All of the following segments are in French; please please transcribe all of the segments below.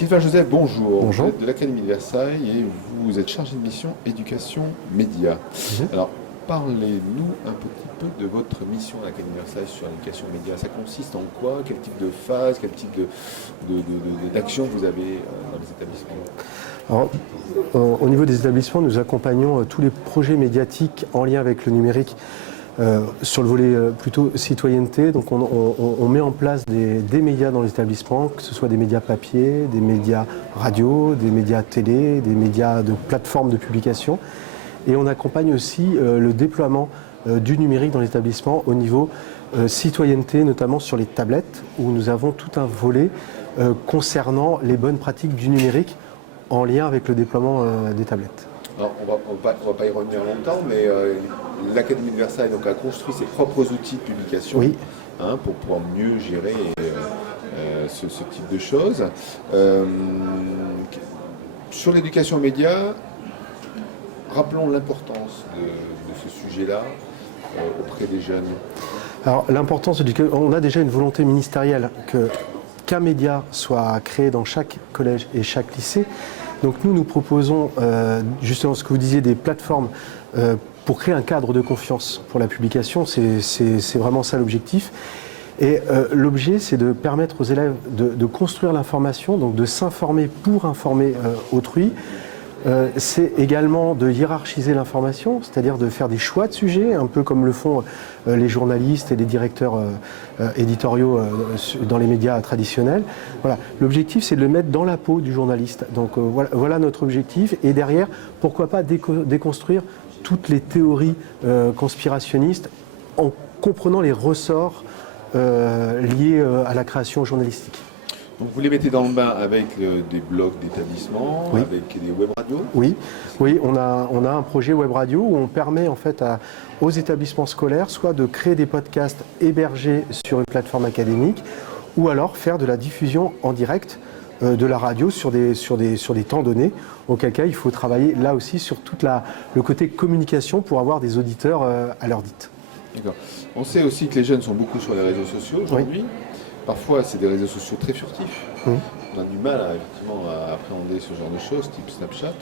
Sylvain Joseph, bonjour. Bonjour. Vous êtes de l'Académie de Versailles et vous êtes chargé de mission éducation média. Alors, parlez-nous un petit peu de votre mission à l'Académie de Versailles sur l'éducation média. Ça consiste en quoi? Quel type de phase, quel type d'action vous avez dans les établissements? Alors, au niveau des établissements, nous accompagnons tous les projets médiatiques en lien avec le numérique sur le volet plutôt citoyenneté. Donc on met en place des médias dans les établissements, que ce soit des médias papier, des médias radio, des médias télé, des médias de plateformes de publication. Et on accompagne aussi le déploiement du numérique dans l'établissement au niveau citoyenneté, notamment sur les tablettes, où nous avons tout un volet concernant les bonnes pratiques du numérique en lien avec le déploiement des tablettes. Alors, on va pas y revenir longtemps, mais l'Académie de Versailles donc, a construit ses propres outils de publication, oui, pour pouvoir mieux gérer ce type de choses. Sur l'éducation média, rappelons l'importance de ce sujet-là auprès des jeunes. Alors l'importance, on a déjà une volonté ministérielle qu'un média soit créé dans chaque collège et chaque lycée. Donc nous proposons justement ce que vous disiez, des plateformes pour créer un cadre de confiance pour la publication. C'est vraiment ça l'objectif. Et l'objet, c'est de permettre aux élèves de construire l'information, donc de s'informer pour informer autrui. C'est également de hiérarchiser l'information, c'est-à-dire de faire des choix de sujets, un peu comme le font les journalistes et les directeurs éditoriaux dans les médias traditionnels. Voilà. L'objectif, c'est de le mettre dans la peau du journaliste. Donc voilà notre objectif. Et derrière, pourquoi pas déconstruire toutes les théories conspirationnistes en comprenant les ressorts liés à la création journalistique. Donc vous les mettez dans le bain avec des blogs d'établissement, oui, avec des web radios? Oui, on a un projet web radio où on permet en fait aux établissements scolaires soit de créer des podcasts hébergés sur une plateforme académique ou alors faire de la diffusion en direct de la radio sur des temps donnés, auquel cas il faut travailler là aussi sur tout le côté communication pour avoir des auditeurs à l'heure dite. D'accord. On sait aussi que les jeunes sont beaucoup sur les réseaux sociaux aujourd'hui. Oui. Parfois, c'est des réseaux sociaux très furtifs. Mmh. On a du mal effectivement, à appréhender ce genre de choses, type Snapchat.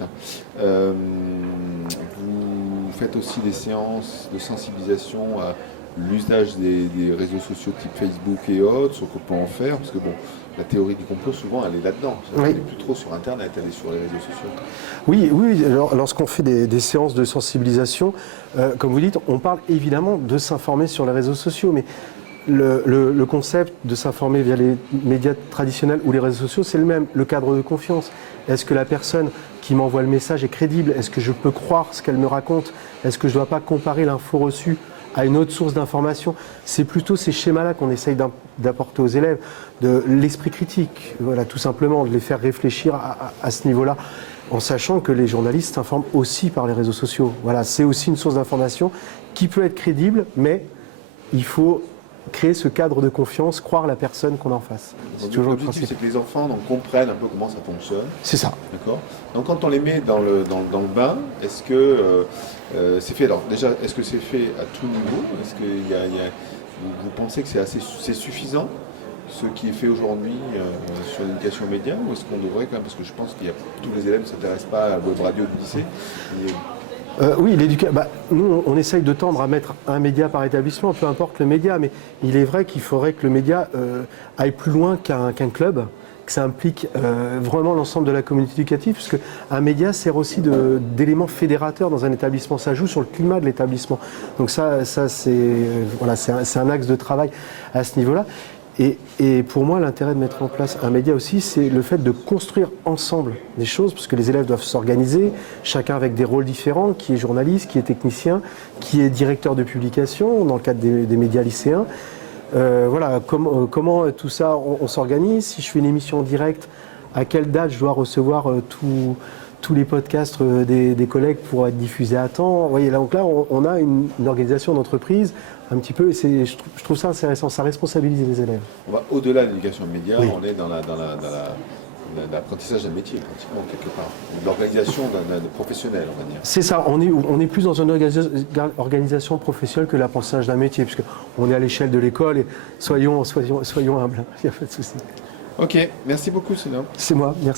Vous faites aussi des séances de sensibilisation à l'usage des réseaux sociaux type Facebook et autres, sur ce qu'on peut en faire, parce que bon, la théorie du complot, souvent, elle est là-dedans. Oui. Elle n'est plus trop sur Internet, elle est sur les réseaux sociaux. Oui. Alors, lorsqu'on fait des séances de sensibilisation, comme vous dites, on parle évidemment de s'informer sur les réseaux sociaux, mais le concept de s'informer via les médias traditionnels ou les réseaux sociaux, c'est le même, le cadre de confiance. Est-ce que la personne qui m'envoie le message est crédible? Est-ce que je peux croire ce qu'elle me raconte? Est-ce que je ne dois pas comparer l'info reçue à une autre source d'information? C'est plutôt ces schémas-là qu'on essaye d'apporter aux élèves, de l'esprit critique, voilà, tout simplement, de les faire réfléchir à ce niveau-là, en sachant que les journalistes s'informent aussi par les réseaux sociaux. Voilà, c'est aussi une source d'information qui peut être crédible, mais il faut créer ce cadre de confiance, croire la personne qu'on a en face. C'est toujours l'objectif, c'est que les enfants comprennent un peu comment ça fonctionne. C'est ça. D'accord. Donc quand on les met dans le bain, est-ce que c'est fait? Alors déjà, est-ce que c'est fait à tout niveau? Est-ce que vous pensez que c'est suffisant ce qui est fait aujourd'hui sur l'éducation média, ou est-ce qu'on devrait quand même, parce que je pense que tous les élèves ne s'intéressent pas à la web radio du lycée. Oui, nous, on essaye de tendre à mettre un média par établissement, peu importe le média, mais il est vrai qu'il faudrait que le média aille plus loin qu'un club, que ça implique vraiment l'ensemble de la communauté éducative, puisque un média sert aussi d'élément fédérateur dans un établissement. Ça joue sur le climat de l'établissement. Donc ça c'est un axe de travail à ce niveau-là. Et pour moi, l'intérêt de mettre en place un média aussi, c'est le fait de construire ensemble des choses, parce que les élèves doivent s'organiser, chacun avec des rôles différents, qui est journaliste, qui est technicien, qui est directeur de publication, dans le cadre des médias lycéens. Comment tout ça, on s'organise? Si je fais une émission en direct, à quelle date je dois recevoir tous les podcasts des collègues pour être diffusés à temps? Vous voyez, donc là, on a une organisation d'entreprise un petit peu, et je trouve ça intéressant, ça responsabilise les élèves. On va au-delà de l'éducation média, oui. On est dans l'apprentissage d'un métier, pratiquement, quelque part. L'organisation d'un professionnel, on va dire. C'est ça, on est plus dans une organisation professionnelle que l'apprentissage d'un métier, puisqu'on est à l'échelle de l'école, et soyons humbles, il n'y a pas de souci. Ok, merci beaucoup Sylvain. C'est moi, merci.